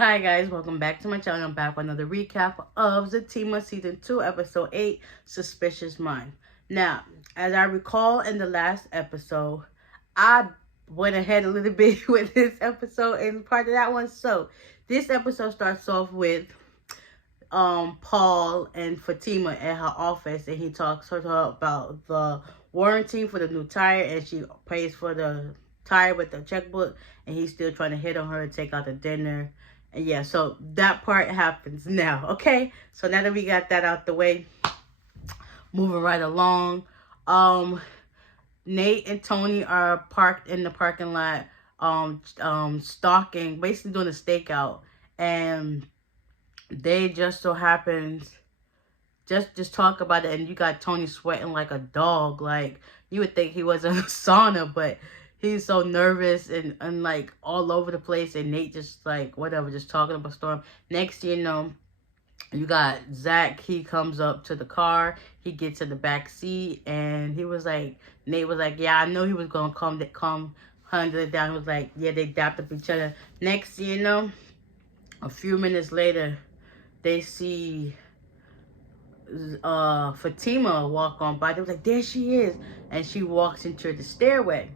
Hi guys, welcome back to my channel. I'm back with another recap of Zatima Season 2, Episode 8, Suspicious Mind. Now, as I recall in the last episode, I went ahead a little bit with this episode and part of that one. So, this episode starts off with Paul and Fatima at her office, and he talks to her about the warranty for the new tire, and she pays for the tire with the checkbook, and he's still trying to hit on her and take out the dinner. And yeah, so that part happens now. Okay, so now that we got that out the way, moving right along. Nate and Tony are parked in the parking lot, stalking, basically doing a stakeout, and they just so happens just talk about it, and you got Tony sweating like a dog. Like, you would think he was in a sauna, but he's so nervous and like all over the place, and Nate just like whatever, just talking about Storm. Next thing you know, you got Zach. He comes up to the car, he gets in the back seat, and he was like, Nate was like, yeah, I know he was gonna come hunt it down. He was like, yeah, they dapped up each other. Next thing you know, a few minutes later, they see Fatima walk on by. They was like, there she is, and she walks into the stairway.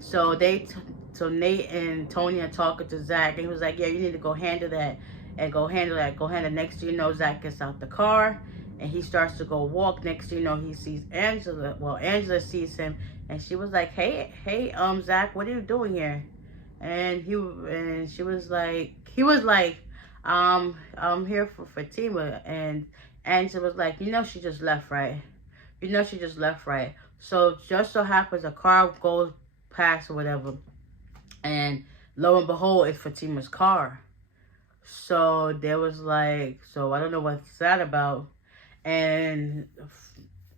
So so Nate and Tony are talking to Zach, and he was like, yeah, you need to go handle that, and go handle that, go handle. Next thing you know, Zach gets out the car, and he starts to go walk. Next thing you know, he sees Angela. Well, Angela sees him, and she was like, hey, Zach, what are you doing here? And she was like, I'm here for Fatima. And Angela was like, she just left, right? She just left, right? So just so happens a car goes past or whatever, and lo and behold, it's Fatima's car. So there was like, so I don't know what's that about. And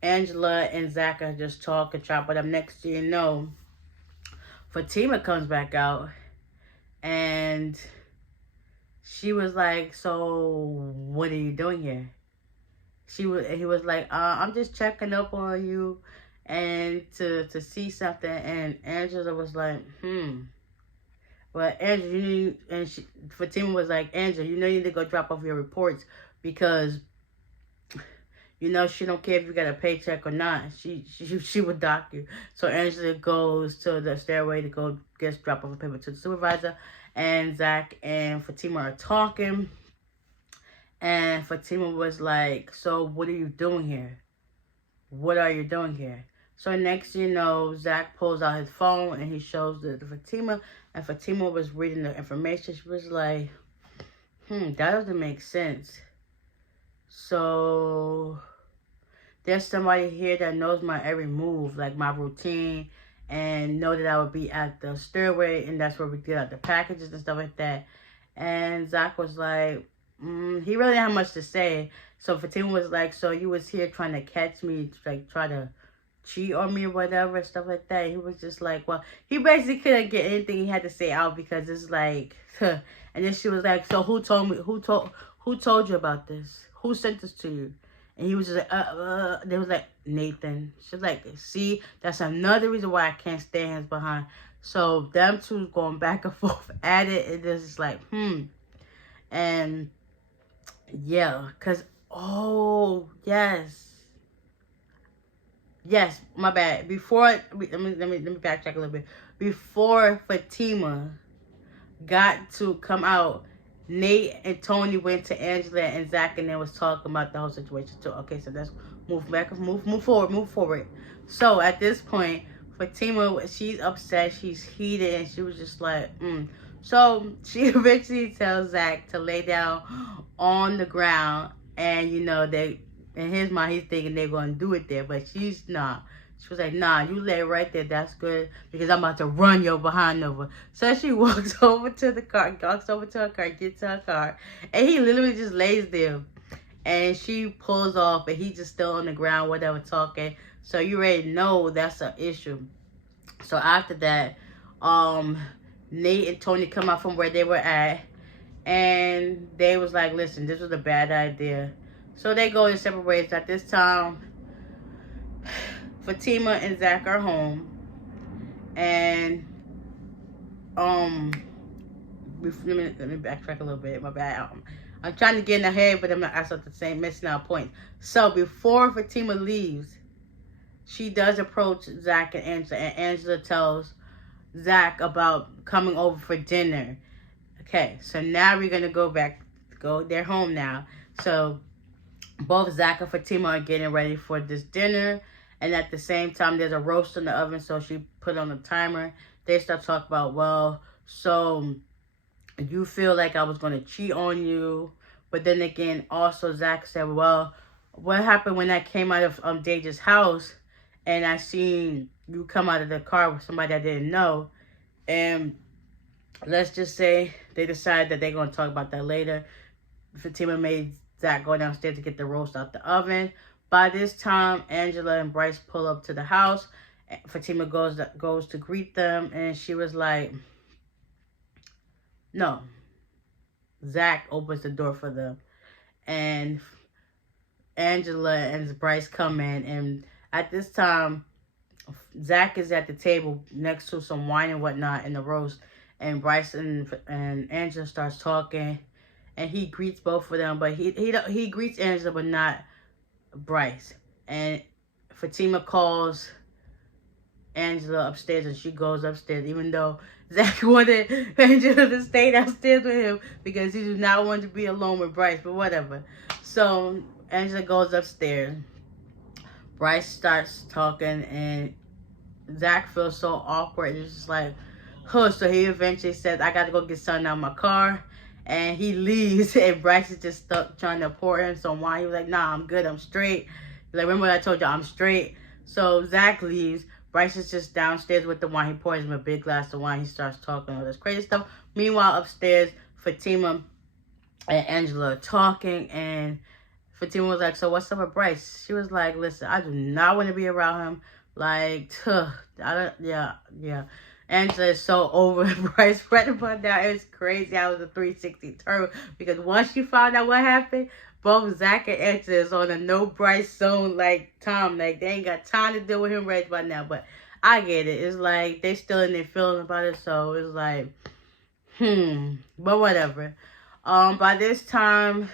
Angela and Zach are just talking, chopping up. Next thing you know, Fatima comes back out, and she was like, so what are you doing here? He was like, I'm just checking up on you and to see something. And Angela was like, But Angela, Fatima was like, Angela, you need to go drop off your reports, because she don't care if you got a paycheck or not. She would dock you. So Angela goes to the stairway to go drop off a paper to the supervisor, and Zach and Fatima are talking. And Fatima was like, so what are you doing here? What are you doing here? So next you know, Zach pulls out his phone and he shows it to Fatima. And Fatima was reading the information. She was like, that doesn't make sense. So there's somebody here that knows my every move, like my routine, and know that I would be at the stairway, and that's where we get out the packages and stuff like that. And Zach was like, he really didn't have much to say. So Fatima was like, so you was here trying to catch me, like try to cheat on me or whatever, stuff like that. He was just like, well, he basically couldn't get anything he had to say out, because it's like, and then she was like, so who told you about this? Who sent this to you? And he was just like, they was like, Nathan. She's like, see, that's another reason why I can't stay hands behind. So them two going back and forth at it, and it's just like, and yeah, cause yes, my bad. Before let me backtrack a little bit. Before Fatima got to come out, Nate and Tony went to Angela and Zach, and they was talking about the whole situation too. Okay, so let's move forward. So at this point, Fatima, she's upset, she's heated, and she was just like, So she eventually tells Zach to lay down on the ground, and they, in his mind, he's thinking they're gonna do it there, but she's not. She was like, nah, you lay right there. That's good, because I'm about to run your behind over. So she walks over to the car, gets to her car, and he literally just lays there. And she pulls off, and he's just still on the ground, whatever, talking. So you already know that's an issue. So after that, Nate and Tony come out from where they were at, and they was like, listen, this was a bad idea. So they go in separate ways. At this time, Fatima and Zach are home, and let me backtrack a little bit. My bad. I'm trying to get in ahead, but I'm not at the same missing out point. So before Fatima leaves, she does approach Zach and Angela tells Zach about coming over for dinner. Okay, so now we're gonna go. They're home now. So both Zach and Fatima are getting ready for this dinner, and at the same time, there's a roast in the oven. So she put on a timer. They start talking about, well, so you feel like I was gonna cheat on you, but then again, also Zach said, well, what happened when I came out of Deja's house, and I seen you come out of the car with somebody I didn't know, and let's just say they decide that they're going to talk about that later. Fatima made Zach go downstairs to get the roast out the oven. By this time, Angela and Bryce pull up to the house. Fatima goes to greet them, and she was like, no. Zach opens the door for them, and Angela and Bryce come in, and at this time, Zach is at the table next to some wine and whatnot in the roast, and Bryce and Angela starts talking, and he greets both of them, but he greets Angela but not Bryce. And Fatima calls Angela upstairs, and she goes upstairs, even though Zach wanted Angela to stay downstairs with him because he did not want to be alone with Bryce, but whatever. So Angela goes upstairs. Bryce starts talking, and Zach feels so awkward. It's just like, huh. So he eventually says, I got to go get something out of my car. And he leaves, and Bryce is just stuck trying to pour him some wine. He was like, nah, I'm good. I'm straight. Like, remember what I told you? I'm straight. So Zach leaves. Bryce is just downstairs with the wine. He pours him a big glass of wine. He starts talking all this crazy stuff. Meanwhile, upstairs, Fatima and Angela are talking, and Fatima was like, so what's up with Bryce? She was like, listen, I do not want to be around him. Like, yeah. Angela is so over Bryce right about now. It was crazy. I was a 360 turn because once you found out what happened, both Zach and Angela is on a no Bryce zone like Tom. Like, they ain't got time to deal with him right about now. But I get it. It's like they still in their feeling about it. So it's like, but whatever. By this time,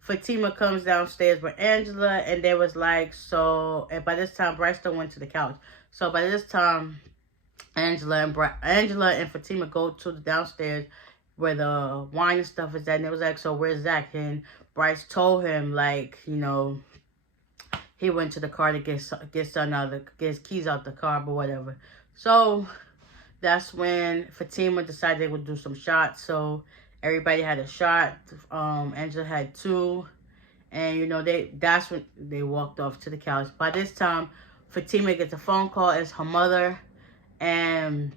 Fatima comes downstairs with Angela, and they was like, so, and by this time, Bryce still went to the couch. So by this time, Angela and Fatima go to the downstairs where the wine and stuff is at, and it was like, so where's Zach? And Bryce told him, like, you know, he went to the car to get his keys out the car, but whatever. So that's when Fatima decided they would do some shots. So everybody had a shot. Angela had 2, and you know that's when they walked off to the couch. By this time, Fatima gets a phone call. It's her mother, and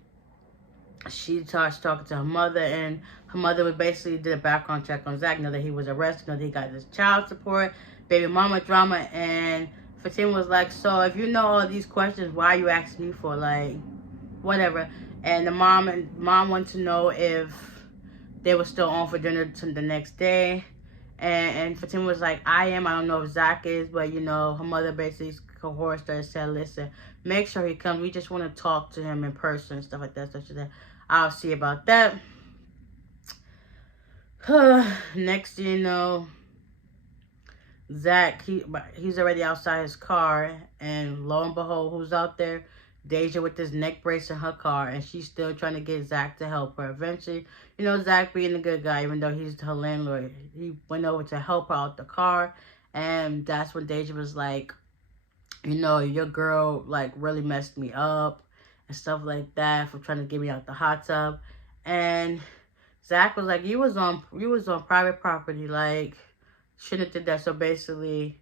she starts talking to her mother, and her mother would basically did a background check on Zach, know that he was arrested, know that he got his child support, baby mama drama, and Fatima was like, so if you know all these questions, why are you asking me for, like, whatever. And the mom wanted to know if they were still on for dinner the next day. And Fatima was like, I don't know if Zach is, but, you know, her mother basically coerced her and said, listen, make sure he comes. We just want to talk to him in person and stuff like that. So she said, I'll see about that. Next thing you know, Zach, he's already outside his car, and lo and behold, who's out there? Deja with this neck brace in her car, and she's still trying to get Zach to help her. Eventually, you know, Zach being a good guy, even though he's her landlord, he went over to help her out the car, and that's when Deja was like, you know, your girl, like, really messed me up, and stuff like that, for trying to get me out the hot tub. And Zach was like, you was on private property, like, shouldn't have did that. So basically,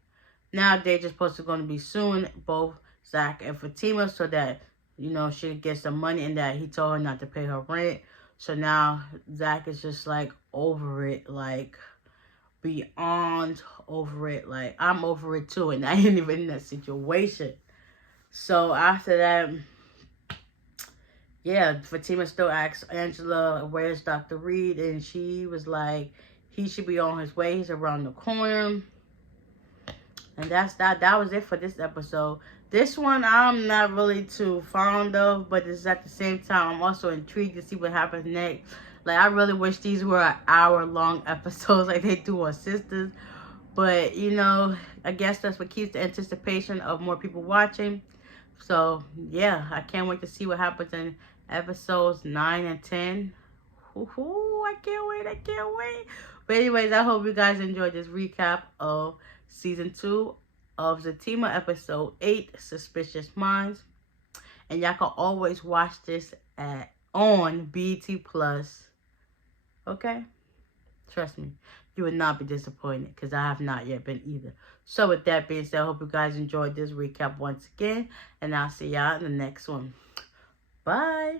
now Deja's supposed to going to be suing both Zach and Fatima so that, you know, she gets some money, and that he told her not to pay her rent. So now Zach is just like over it, like beyond over it. Like, I'm over it too, and I ain't even in that situation. So after that, yeah, Fatima still asks Angela, where's Dr. Reed? And she was like, he should be on his way. He's around the corner. And that was it for this episode. This one I'm not really too fond of, but it's at the same time I'm also intrigued to see what happens next. Like, I really wish these were an hour-long episodes like they do on Sisters. But, you know, I guess that's what keeps the anticipation of more people watching. So, yeah, I can't wait to see what happens in episodes 9 and 10. Ooh, I can't wait, I can't wait. But anyways, I hope you guys enjoyed this recap of season 2 of Zatima episode 8, Suspicious Minds. And y'all can always watch this on BT Plus. Okay? Trust me, you would not be disappointed, because I have not yet been either. So with that being said, I hope you guys enjoyed this recap once again, and I'll see y'all in the next one. Bye.